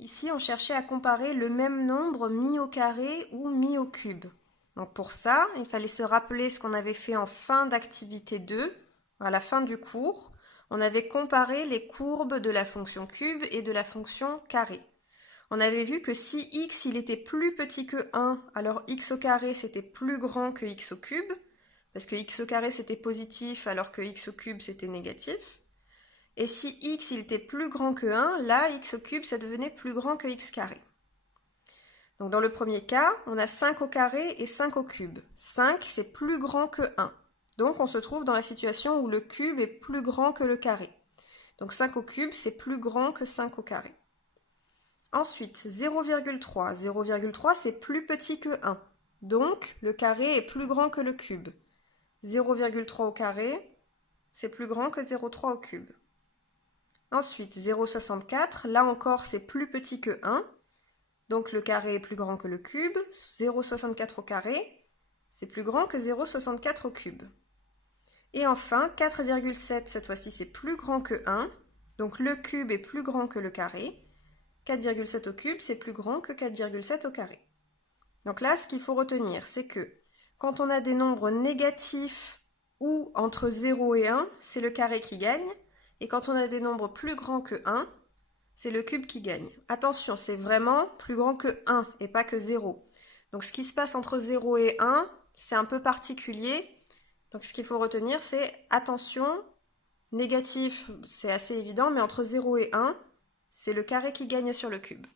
Ici, on cherchait à comparer le même nombre mis au carré ou mis au cube. Donc pour ça, il fallait se rappeler ce qu'on avait fait en fin d'activité 2, à la fin du cours. On avait comparé les courbes de la fonction cube et de la fonction carré. On avait vu que si x il était plus petit que 1, alors x au carré c'était plus grand que x au cube, parce que x au carré c'était positif alors que x au cube c'était négatif. Et si x il était plus grand que 1, là x au cube ça devenait plus grand que x carré. Donc dans le premier cas, on a 5 au carré et 5 au cube. 5 c'est plus grand que 1. Donc on se trouve dans la situation où le cube est plus grand que le carré. Donc 5 au cube c'est plus grand que 5 au carré. Ensuite, 0,3. 0,3 c'est plus petit que 1. Donc le carré est plus grand que le cube. 0,3 au carré, c'est plus grand que 0,3 au cube. Ensuite, 0,64, là encore c'est plus petit que 1. Donc le carré est plus grand que le cube. 0,64 au carré, c'est plus grand que 0,64 au cube. Et enfin, 4,7, cette fois-ci c'est plus grand que 1. Donc le cube est plus grand que le carré. 4,7 au cube, c'est plus grand que 4,7 au carré. Donc là, ce qu'il faut retenir, c'est que quand on a des nombres négatifs ou entre 0 et 1, c'est le carré qui gagne. Et quand on a des nombres plus grands que 1, c'est le cube qui gagne. Attention, c'est vraiment plus grand que 1 et pas que 0. Donc ce qui se passe entre 0 et 1, c'est un peu particulier. Donc ce qu'il faut retenir, c'est attention, négatif, c'est assez évident, mais entre 0 et 1, c'est le carré qui gagne sur le cube.